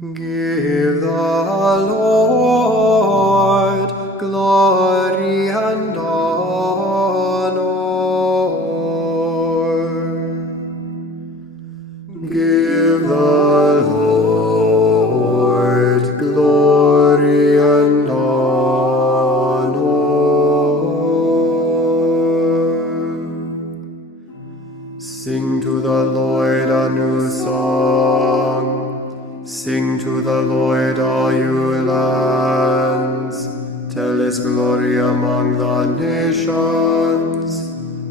Give the Lord glory and honor. Give the Lord glory and honor. Sing to the Lord a new song. Sing to the Lord, all you lands. Tell his glory among the nations,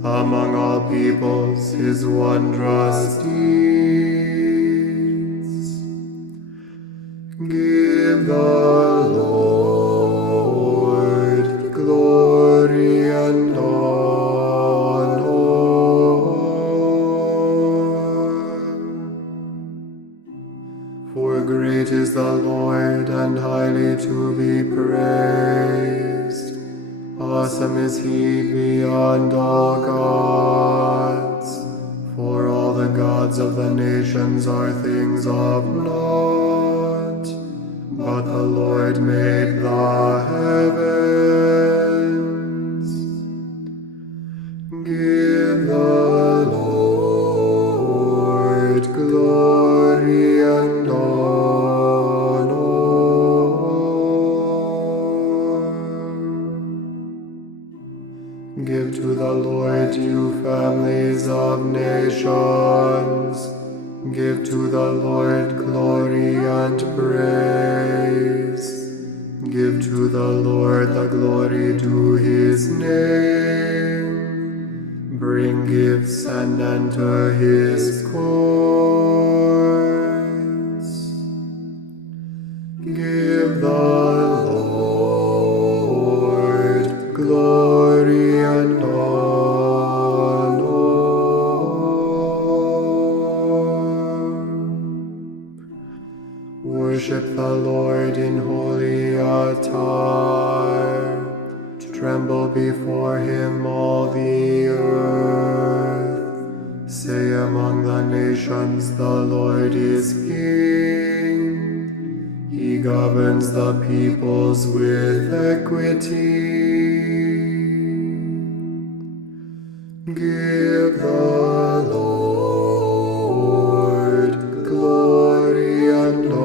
among all peoples, his wondrous deeds. Give the Lord glory and honor. For great is the Lord, and highly to be praised. Awesome is he beyond all gods. For all the gods of the nations are things of naught, but the Lord made the heavens. Give the Lord glory and honor. Give to the Lord, you families of nations. Give to the Lord glory and praise. Give to the Lord the glory due his name. Bring gifts and enter his courts. Give the Lord glory and honor. Worship the Lord in holy attire. Tremble before him, all the earth. Say among the nations, the Lord is King. He governs the peoples with equity. Give the Lord glory and honor.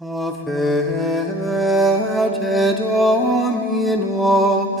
Afferte domino.